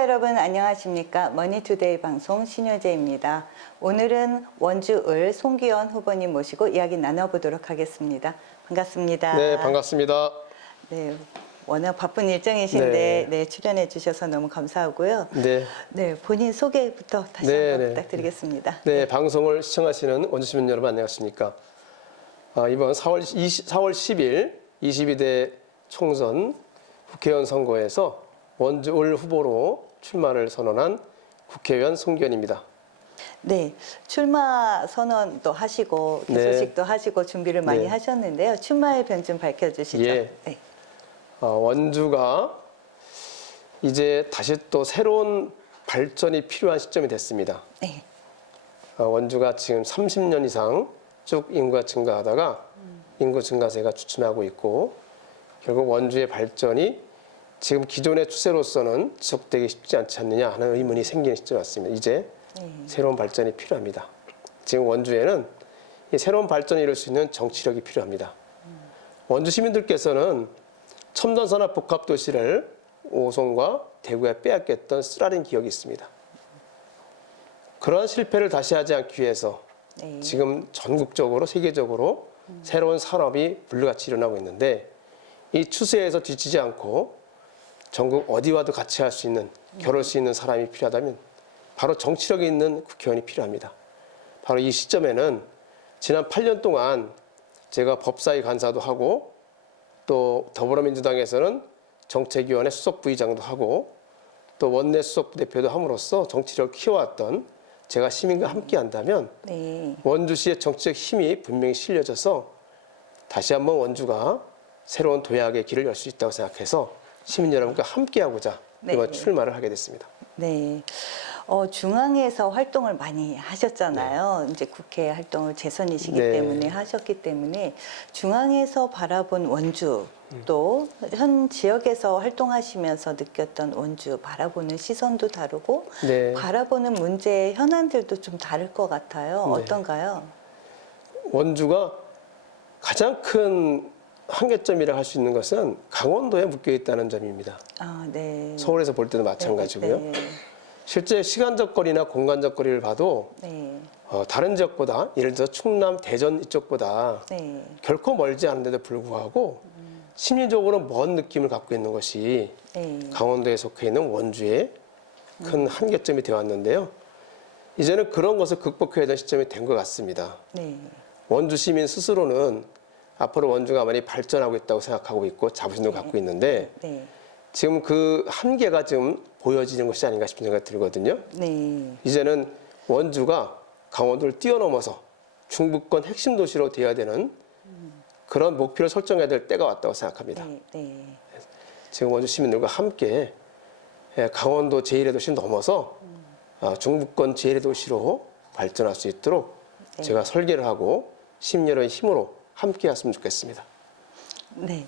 시청자 여러분 안녕하십니까. 머니투데이 방송 신효재입니다. 오늘은 원주을 송기현 후보님 모시고 이야기 나눠보도록 하겠습니다. 반갑습니다. 네, 반갑습니다. 네, 워낙 바쁜 일정이신데 네, 출연해 주셔서 너무 감사하고요. 네. 네, 본인 소개부터 다시 한번 부탁드리겠습니다. 네, 방송을 시청하시는 원주시민 여러분 안녕하십니까. 이번 4월 10일 22대 총선 국회의원 선거에서 원주을 후보로 출마를 선언한 국회의원 송기현입니다. 네, 출마 선언도 하시고 개소식도 하시고 준비를 많이 하셨는데요. 출마의 변 좀 밝혀주시죠. 예. 네. 원주가 이제 다시 또 새로운 발전이 필요한 시점이 됐습니다. 네. 원주가 지금 30년 이상 쭉 인구가 증가하다가 인구 증가세가 주춤하고 있고 결국 원주의 발전이 지금 기존의 추세로서는 지속되기 쉽지 않지 않느냐 하는 의문이 생기는 시점이 왔습니다. 이제 새로운 발전이 필요합니다. 지금 원주에는 이 새로운 발전을 이룰 수 있는 정치력이 필요합니다. 원주 시민들께서는 첨단산업 복합도시를 오송과 대구에 빼앗겼던 쓰라린 기억이 있습니다. 그러한 실패를 다시 하지 않기 위해서 지금 전국적으로 세계적으로 새로운 산업이 불같이 일어나고 있는데 이 추세에서 뒤지지 않고 전국 어디와도 같이 할 수 있는 겨룰 수 있는 사람이 필요하다면 바로 정치력이 있는 국회의원이 필요합니다. 바로 이 시점에는 지난 8년 동안 제가 법사위 간사도 하고 또 더불어민주당에서는 정책위원회 수석부의장도 하고 또 원내 수석부대표도 함으로써 정치력을 키워왔던 제가 시민과 함께 한다면 원주시의 정치적 힘이 분명히 실려져서 다시 한번 원주가 새로운 도약의 길을 열 수 있다고 생각해서 시민 여러분과 함께하고자 이번 출마를 하게 됐습니다. 네. 중앙에서 활동을 많이 하셨잖아요. 이제 국회 활동을 재선이시기 때문에 하셨기 때문에 중앙에서 바라본 원주 또 현 지역에서 활동하시면서 느꼈던 원주 바라보는 시선도 다르고 바라보는 문제 현안들도 좀 다를 것 같아요. 어떤가요? 원주가 가장 큰 한계점이라 할 수 있는 것은 강원도에 묶여 있다는 점입니다. 서울에서 볼 때도 마찬가지고요. 실제 시간적 거리나 공간적 거리를 봐도 다른 지역보다 예를 들어 충남, 대전 이쪽보다 결코 멀지 않은데도 불구하고 심리적으로 먼 느낌을 갖고 있는 것이 강원도에 속해 있는 원주의 큰 한계점이 되었는데요. 이제는 그런 것을 극복해야 될 시점이 된 것 같습니다. 원주 시민 스스로는 앞으로 원주가 많이 발전하고 있다고 생각하고 있고 자부심도 갖고 있는데 지금 그 한계가 지금 보여지는 것이 아닌가 싶은 생각이 들거든요. 이제는 원주가 강원도를 뛰어넘어서 중부권 핵심 도시로 되어야 되는 그런 목표를 설정해야 될 때가 왔다고 생각합니다. 지금 원주 시민들과 함께 강원도 제1의 도시 넘어서 중부권 제1의 도시로 발전할 수 있도록 제가 설계를 하고 시민 여러분의 힘으로 함께 했으면 좋겠습니다. 네.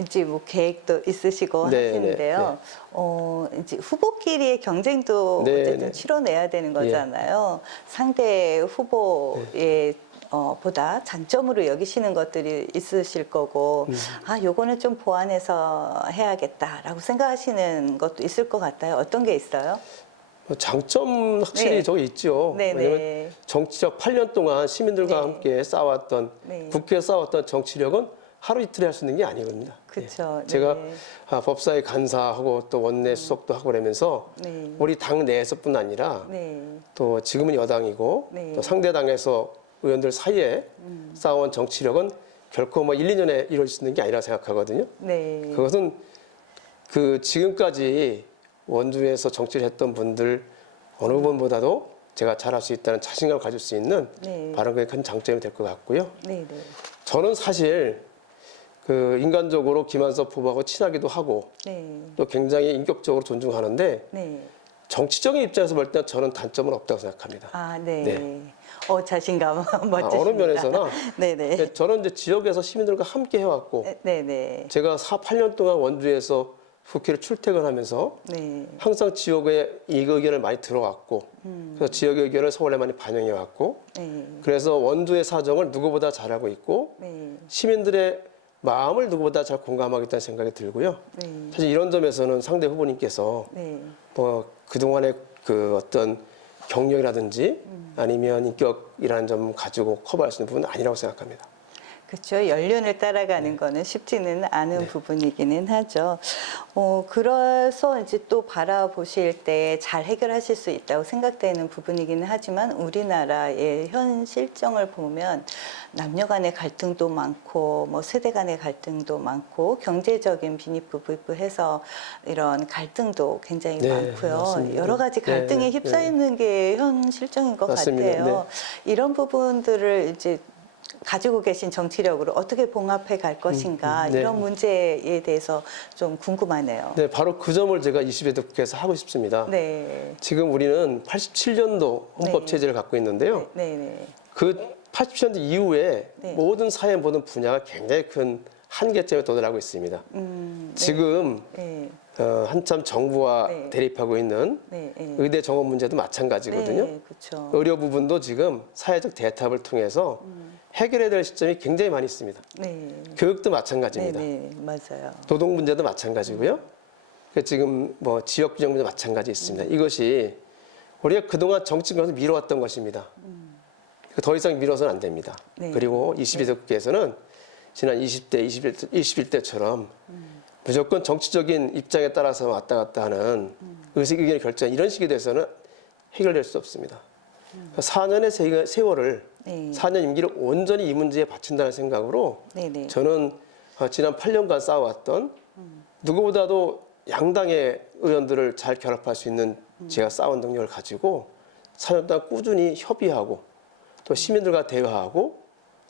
이제 뭐 계획도 있으시고 하시는데요. 이제 후보끼리의 경쟁도 어쨌든 치러내야 되는 거잖아요. 상대 후보의 보다 장점으로 여기시는 것들이 있으실 거고, 요거는 좀 보완해서 해야겠다라고 생각하시는 것도 있을 것 같아요. 어떤 게 있어요? 장점 확실히 저기 있죠. 왜냐하면 정치력 8년 동안 시민들과 함께 쌓아왔던 국회에 쌓아왔던 정치력은 하루 이틀에 할 수 있는 게 아니거든요. 그렇죠. 제가 법사위 간사하고 또 원내 수석도 하고 그러면서 우리 당 내에서뿐 아니라 또 지금은 여당이고 또 상대 당에서 의원들 사이에 쌓아온 정치력은 결코 뭐 1, 2년에 이룰 수 있는 게 아니라 생각하거든요. 그것은 그 지금까지 원주에서 정치를 했던 분들 어느 분보다도 제가 잘할 수 있다는 자신감을 가질 수 있는 바로 그게 큰 장점이 될 것 같고요. 저는 사실 그 인간적으로 김한석 후보하고 친하기도 하고 또 굉장히 인격적으로 존중하는데 정치적인 입장에서 볼 때 저는 단점은 없다고 생각합니다. 자신감 멋지십니다. 어느 면에서나 저는 이제 지역에서 시민들과 함께 해왔고 제가 8년 동안 원주에서 국회를 출퇴근하면서 항상 지역의 의견을 많이 들어왔고 그래서 지역의 의견을 서울에 많이 반영해왔고 그래서 원주의 사정을 누구보다 잘 알고 있고 시민들의 마음을 누구보다 잘 공감하겠다는 생각이 들고요. 네. 사실 이런 점에서는 상대 후보님께서 네. 뭐 그동안의 그 어떤 경력이라든지 아니면 인격이라는 점 가지고 커버할 수 있는 부분은 아니라고 생각합니다. 그렇죠. 연륜을 따라가는 거는 쉽지는 않은 부분이기는 하죠. 그래서 이제 또 바라보실 때 잘 해결하실 수 있다고 생각되는 부분이기는 하지만 우리나라의 현 실정을 보면 남녀 간의 갈등도 많고 뭐 세대 간의 갈등도 많고 경제적인 빈익부부해서 이런 갈등도 굉장히 네, 많고요. 맞습니다. 여러 가지 갈등에 네, 휩싸이는 게 현 실정인 것 맞습니다. 같아요. 이런 부분들을 이제 가지고 계신 정치력으로 어떻게 봉합해 갈 것인가 네. 이런 문제에 대해서 좀 궁금하네요. 네, 바로 그 점을 제가 22대 국회에서 하고 싶습니다. 네. 지금 우리는 87년도 헌법 네. 체제를 갖고 있는데요. 네, 네. 그 87년도 이후에 네. 모든 사회 모든 분야가 굉장히 큰 한계점에 도달하고 있습니다. 네. 지금 네. 한참 정부와 네. 대립하고 있는 네, 네. 의대 정원 문제도 마찬가지거든요. 네, 그렇죠. 의료 부분도 지금 사회적 대탑을 통해서 해결해야 될 시점이 굉장히 많이 있습니다. 네. 교육도 네, 마찬가지입니다. 네, 맞아요. 노동 문제도 마찬가지고요. 지금 뭐 지역 규정 문제 마찬가지 있습니다. 이것이 우리가 그동안 정치권에서 미뤄왔던 것입니다. 더 이상 미뤄서는 안 됩니다. 네. 그리고 22대 국회에서는 지난 20대, 21대처럼 무조건 정치적인 입장에 따라서 왔다 갔다 하는 의견의 결정 이런 식이 돼서는 해결될 수 없습니다. 4년의 세월을 네. 4년 임기를 온전히 이 문제에 바친다는 생각으로 네, 네. 저는 지난 8년간 쌓아왔던 누구보다도 양당의 의원들을 잘 결합할 수 있는 제가 쌓아온 능력을 가지고 4년 동안 꾸준히 협의하고 또 시민들과 대화하고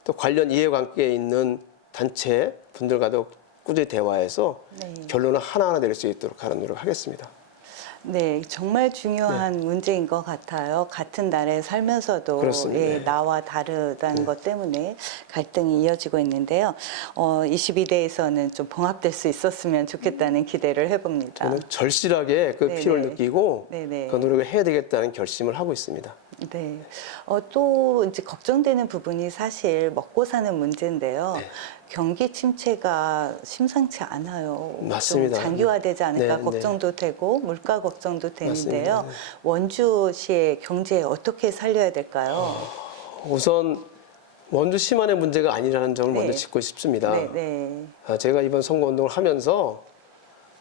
또 관련 이해관계에 있는 단체 분들과도 꾸준히 대화해서 네. 결론을 하나하나 내릴 수 있도록 하는 노력을 하겠습니다. 네, 정말 중요한 문제인 것 같아요. 같은 나라에 살면서도 그렇습니다. 예, 네. 나와 다르다는 것 때문에 갈등이 이어지고 있는데요. 22대에서는 좀 봉합될 수 있었으면 좋겠다는 기대를 해봅니다. 저는 절실하게 그 네네. 필요를 느끼고 네네. 그 노력을 해야 되겠다는 결심을 하고 있습니다. 네. 또 이제 걱정되는 부분이 사실 먹고 사는 문제인데요. 네. 경기 침체가 심상치 않아요. 맞습니다. 좀 장기화되지 않을까 네, 걱정도 되고 물가 걱정도 되는데요. 맞습니다. 원주시의 경제 어떻게 살려야 될까요? 우선 원주시만의 문제가 아니라는 점을 네. 먼저 짚고 싶습니다. 네, 네. 제가 이번 선거운동을 하면서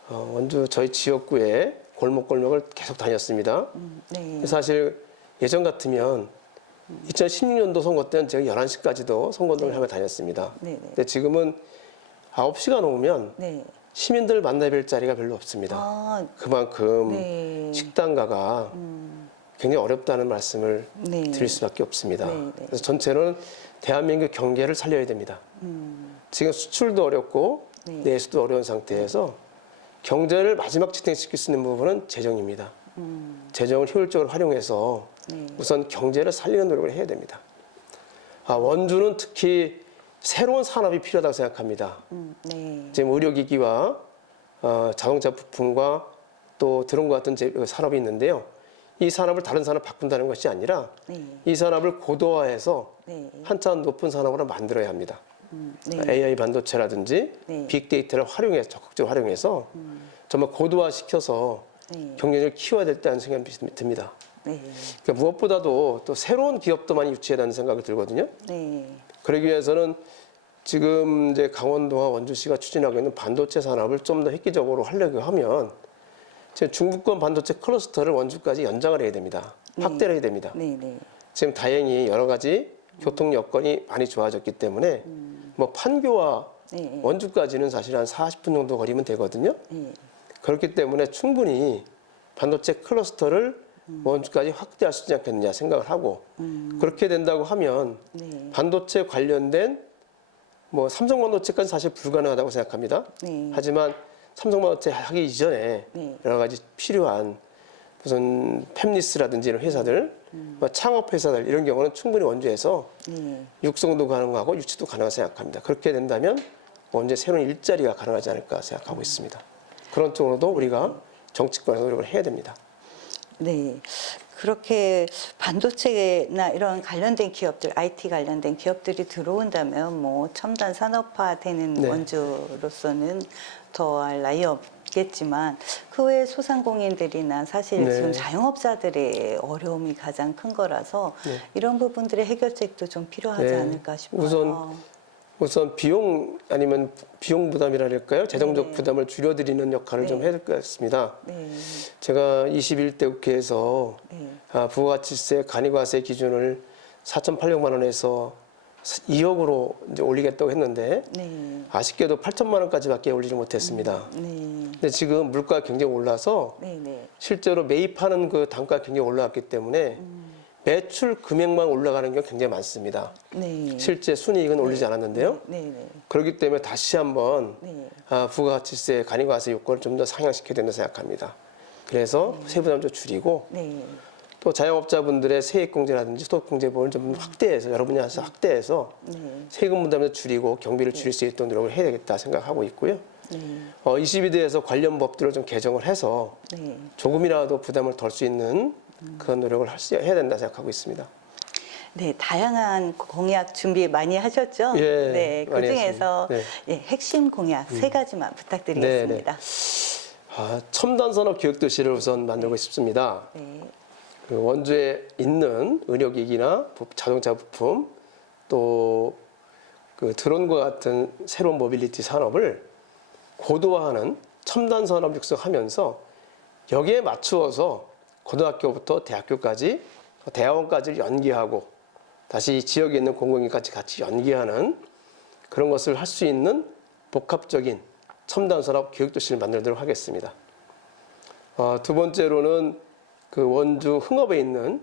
원주 저희 지역구에 골목골목을 계속 다녔습니다. 네. 사실 예전 같으면 2016년도 선거 때는 제가 11시까지도 선거운동을 하며 다녔습니다. 네, 네. 근데 지금은 9시가 넘으면 네. 시민들 만나뵐 자리가 별로 없습니다. 아, 그만큼 네. 식당가가 굉장히 어렵다는 말씀을 네. 드릴 수밖에 없습니다. 네, 네. 그래서 전체는 대한민국 경제를 살려야 됩니다. 지금 수출도 어렵고 네. 내수도 어려운 상태에서 경제를 마지막 지탱시킬 수 있는 부분은 재정입니다. 재정을 효율적으로 활용해서 네. 우선 경제를 살리는 노력을 해야 됩니다. 원주는 특히 새로운 산업이 필요하다고 생각합니다. 네. 지금 의료기기와 자동차 부품과 또 드론과 같은 산업이 있는데요. 이 산업을 다른 산업 바꾼다는 것이 아니라 네. 이 산업을 고도화해서 네. 한참 높은 산업으로 만들어야 합니다. 네. AI 반도체라든지 네. 빅데이터를 적극적으로 활용해서 정말 고도화시켜서 네. 경쟁력을 키워야 된다는 생각이 듭니다. 네. 그러니까 무엇보다도 또 새로운 기업도 많이 유치해야 한다는 생각이 들거든요. 네. 그러기 위해서는 지금 이제 강원도와 원주시가 추진하고 있는 반도체 산업을 좀 더 획기적으로 하려고 하면 지금 중부권 반도체 클러스터를 원주까지 연장을 해야 됩니다. 확대를 해야 됩니다. 네. 네. 지금 다행히 여러 가지 교통 여건이 많이 좋아졌기 때문에 뭐 판교와 네. 원주까지는 사실 한 40분 정도 거리면 되거든요. 네. 그렇기 때문에 충분히 반도체 클러스터를 원주까지 확대할 수 있지 않겠느냐 생각을 하고 그렇게 된다고 하면 네. 반도체 관련된 뭐 삼성 반도체까지 사실 불가능하다고 생각합니다. 네. 하지만 삼성 반도체 하기 이전에 네. 여러 가지 필요한 무슨 팹리스라든지 이런 회사들, 뭐 창업 회사들 이런 경우는 충분히 원주에서 네. 육성도 가능하고 유치도 가능하다고 생각합니다. 그렇게 된다면 원주에 새로운 일자리가 가능하지 않을까 생각하고 있습니다. 그런 쪽으로도 우리가 정치권에서 노력을 해야 됩니다. 네. 그렇게 반도체나 이런 관련된 기업들, IT 관련된 기업들이 들어온다면 뭐 첨단 산업화되는 네. 원주로서는 더할 나위 없겠지만 그 외에 소상공인들이나 사실 네. 지금 자영업자들의 어려움이 가장 큰 거라서 네. 이런 부분들의 해결책도 좀 필요하지 네. 않을까 싶어요. 우선 비용 아니면 비용 부담이랄까요? 재정적 네네. 부담을 줄여드리는 역할을 네. 좀 해야 될 것 같습니다. 네. 제가 21대 국회에서 네. 부가가치세 간이과세 기준을 4,800만 원에서 2억으로 이제 올리겠다고 했는데 네. 아쉽게도 8천만 원까지밖에 올리지 못했습니다. 네. 근데 지금 물가가 굉장히 올라서 네. 네. 실제로 매입하는 그 단가가 굉장히 올라왔기 때문에 매출 금액만 올라가는 경우가 굉장히 많습니다. 네. 실제 순이익은 올리지 않았는데요. 네. 네. 그렇기 때문에 다시 한번 네. 부가가치세 간이과세 요건을 좀 더 상향시켜야 된다고 생각합니다. 그래서 세부담 좀 줄이고 네. 또 자영업자분들의 세액공제라든지 소득공제법을 좀 확대해서 여러 분야에서 확대해서 네. 세금 부담을 줄이고 경비를 줄일 수 있도록 노력을 해야 되겠다 생각하고 있고요. 네. 22대에서 관련 법들을 좀 개정을 해서 네. 조금이라도 부담을 덜 수 있는 그런 노력을 해야 된다 생각하고 있습니다. 네, 다양한 공약 준비 많이 하셨죠? 예, 네, 그 많이 중에서 했습니다. 네. 예, 핵심 공약 세 가지만 부탁드리겠습니다. 첨단 산업 교육 도시를 우선 만들고 싶습니다. 네. 그 원주에 있는 의료기기나 자동차 부품 또 그 드론과 같은 새로운 모빌리티 산업을 고도화하는 첨단 산업 육성하면서 여기에 맞추어서 고등학교부터 대학교까지 대학원까지를 연계하고 다시 지역에 있는 공공기관까지 같이 연계하는 그런 것을 할 수 있는 복합적인 첨단 산업 교육 도시를 만들도록 하겠습니다. 두 번째로는 그 원주 흥업에 있는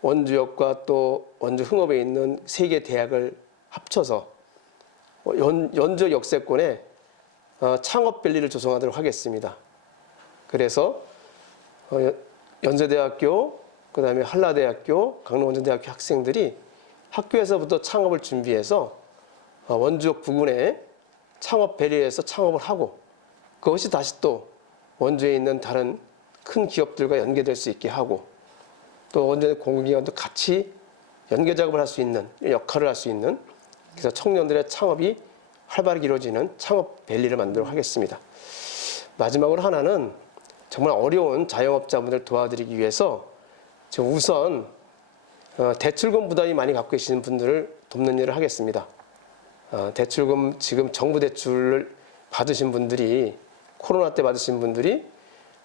원주역과 또 원주 흥업에 있는 세 개 대학을 합쳐서 연주 역세권에 창업밸리를 조성하도록 하겠습니다. 그래서 연세대학교, 그다음에 한라대학교, 강릉원전대학교 학생들이 학교에서부터 창업을 준비해서 원주역 부근에 창업밸리에서 창업을 하고 그것이 다시 또 원주에 있는 다른 큰 기업들과 연계될 수 있게 하고 또 원주의 공공기관도 같이 연계 작업을 할 수 있는 역할을 할 수 있는 그래서 청년들의 창업이 활발하게 이루어지는 창업밸리를 만들도록 하겠습니다. 마지막으로 하나는 정말 어려운 자영업자분들 도와드리기 위해서 우선 대출금 부담이 많이 갖고 계시는 분들을 돕는 일을 하겠습니다. 대출금 지금 정부 대출을 받으신 분들이 코로나 때 받으신 분들이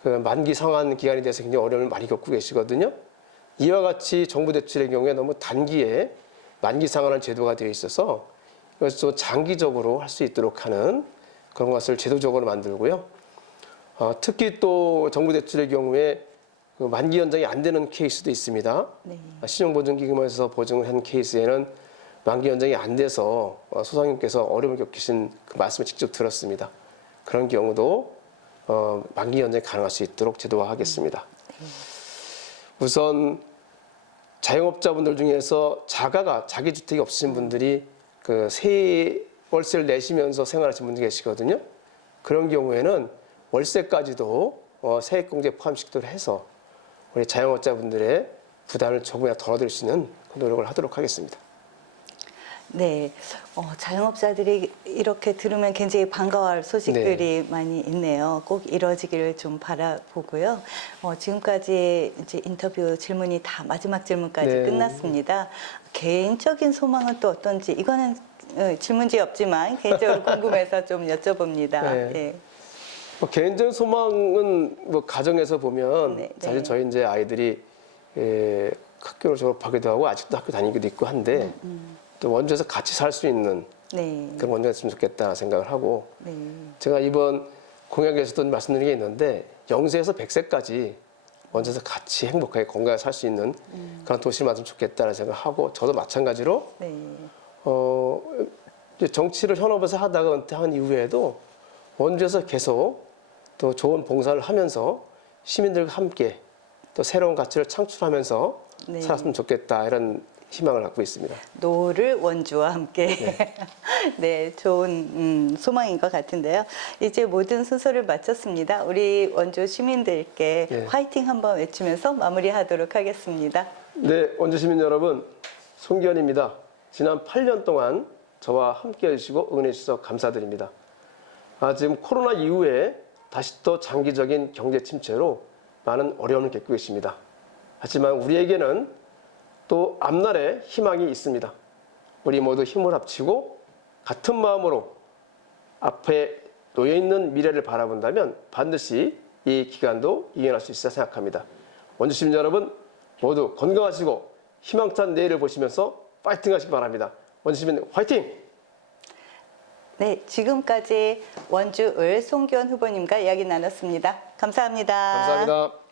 그 만기 상환 기간이 돼서 굉장히 어려움을 많이 겪고 계시거든요. 이와 같이 정부 대출의 경우에 너무 단기에 만기 상환할 제도가 되어 있어서 이것을 좀 장기적으로 할 수 있도록 하는 그런 것을 제도적으로 만들고요. 특히 또 정부 대출의 경우에 그 만기 연장이 안 되는 케이스도 있습니다. 네. 신용보증기금에서 보증을 한 케이스에는 만기 연장이 안 돼서 소장님께서 어려움을 겪으신 그 말씀을 직접 들었습니다. 그런 경우도 만기 연장이 가능할 수 있도록 제도화하겠습니다. 우선 자영업자분들 중에서 자기 주택이 없으신 분들이 그 월세를 내시면서 생활하시는 분들이 계시거든요. 그런 경우에는 월세까지도 세액공제 포함시키도록 해서 우리 자영업자분들의 부담을 조금이라도 덜어드릴 수 있는 그 노력을 하도록 하겠습니다. 네, 자영업자들이 이렇게 들으면 굉장히 반가워할 소식들이 많이 있네요. 꼭 이루어지기를 좀 바라보고요. 지금까지 이제 인터뷰 질문이 다 마지막 질문까지 네. 끝났습니다. 개인적인 소망은 또 어떤지 이거는 질문지 없지만 개인적으로 궁금해서 좀 여쭤봅니다. 네. 예. 개인적인 소망은 가정에서 보면 네, 사실 네. 저희 이제 아이들이 학교를 졸업하기도 하고 아직도 학교 다니기도 있고 한데 또 원주에서 같이 살 수 있는 네. 그런 원주가 됐으면 좋겠다 생각을 하고 네. 제가 이번 공약에서도 말씀드린 게 있는데 0세에서 100세까지 원주에서 같이 행복하게 건강하게 살 수 있는 그런 도시를 만들면 좋겠다는 생각하고 저도 마찬가지로 네. 이제 정치를 현업에서 하다가 은퇴한 이후에도 원주에서 계속 또 좋은 봉사를 하면서 시민들과 함께 또 새로운 가치를 창출하면서 네. 살았으면 좋겠다 이런 희망을 갖고 있습니다. 노를 원주와 함께. 네, 좋은 소망인 것 같은데요. 이제 모든 순서를 마쳤습니다. 우리 원주 시민들께 네. 화이팅 한번 외치면서 마무리하도록 하겠습니다. 네, 원주 시민 여러분, 송기현입니다. 지난 8년 동안 저와 함께 해주시고 응원해 주셔서 감사드립니다. 지금 코로나 이후에 다시 또 장기적인 경제 침체로 많은 어려움을 겪고 계십니다. 하지만 우리에게는 또 앞날에 희망이 있습니다. 우리 모두 힘을 합치고 같은 마음으로 앞에 놓여있는 미래를 바라본다면 반드시 이 기간도 이겨낼 수 있다 생각합니다. 원주 시민 여러분 모두 건강하시고 희망찬 내일을 보시면서 파이팅 하시기 바랍니다. 원주 시민 화이팅! 네, 지금까지 원주을 송기현 후보님과 이야기 나눴습니다. 감사합니다. 감사합니다.